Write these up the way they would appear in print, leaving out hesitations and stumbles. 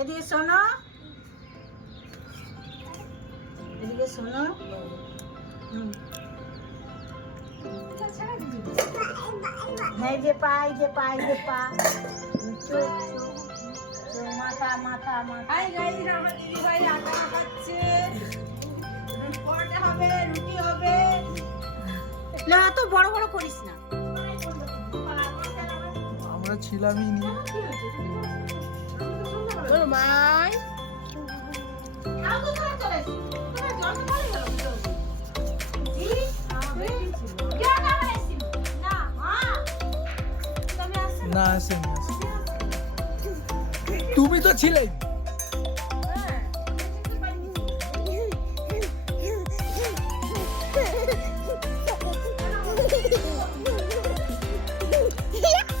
এদিকে শোনো, এদিকে শোনো। হ্যাঁ, যে পা, এই যে পা, এই যে পা, মাথা মাথা মাথা। হাই গাইস, আমার দিদি ভাই আটা মাখাচ্ছে। পরোটা হবে, রুটি হবে। না, এত বড় বড় করিস না। আমরা ছিলামই নি। তোর মাই নাও তো তোরা চলে এসো। তোরা জল তো পড়ে গেল তো। কি? কেন না এসেছি? না, মা। তুমি আসছো না? না আসেনি, আসেনি। তুমি তো ছিলে।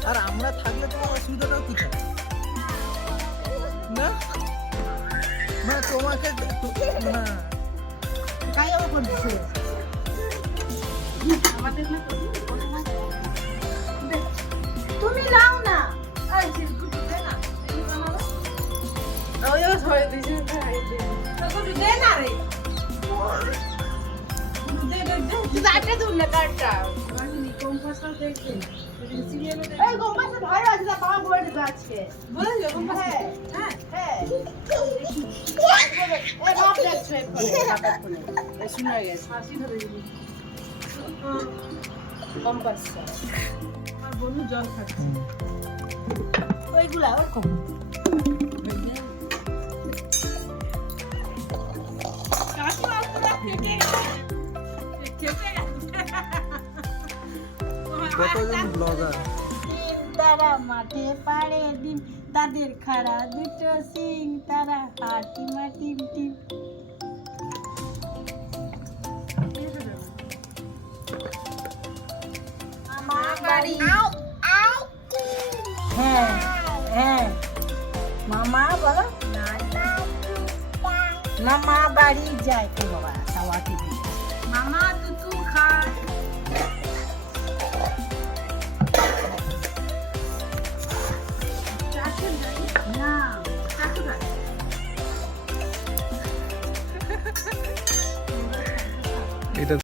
আর আমরা থাকলে তোমার অসুবিধাটা কোথায়? না মানে তোমাকে না তাই আবার করছিস। আমাদের না তুমি নাও না। আর সিলকুটি দে না। এই বানাবো। ওই ওই ধরে দিছি খাই দে। সিলকুটি দে না রে। দে দে দে। তুই আটা দুন না কাটটা। আমি নিকম পাসটা দেখছি। সিরিয়ালে দেখ। এই গোপাসে ভয় আছে, যা বাবা বলে দিবে আজকে। বলে দিও কম পাস। হ্যাঁ। হ্যাঁ। হ্যাঁ। এই বাপ দেখছো এই ফোনে, বাবার ফোনে। এই শুনে গেছে। হাসি ধরে দিবি। কম পাস। আমার বন্ধু জল খাচ্ছে। ওইগুলা ওর কম। কাকিমা পুরো ফেটে গেছে। খেতে গেছে। কতজন ব্লগার। ডিম তারা মাঠে পাড়ে ডিম, তাদের খাড়া দুটো সিং, তারা হাটি মাটিম টিম। আমার বাড়ি। হ্যাঁ হ্যাঁ, মামা বলো মামা বাড়ি যায়। ও বাবা, সাওয়াতি মামা তুতু খায়।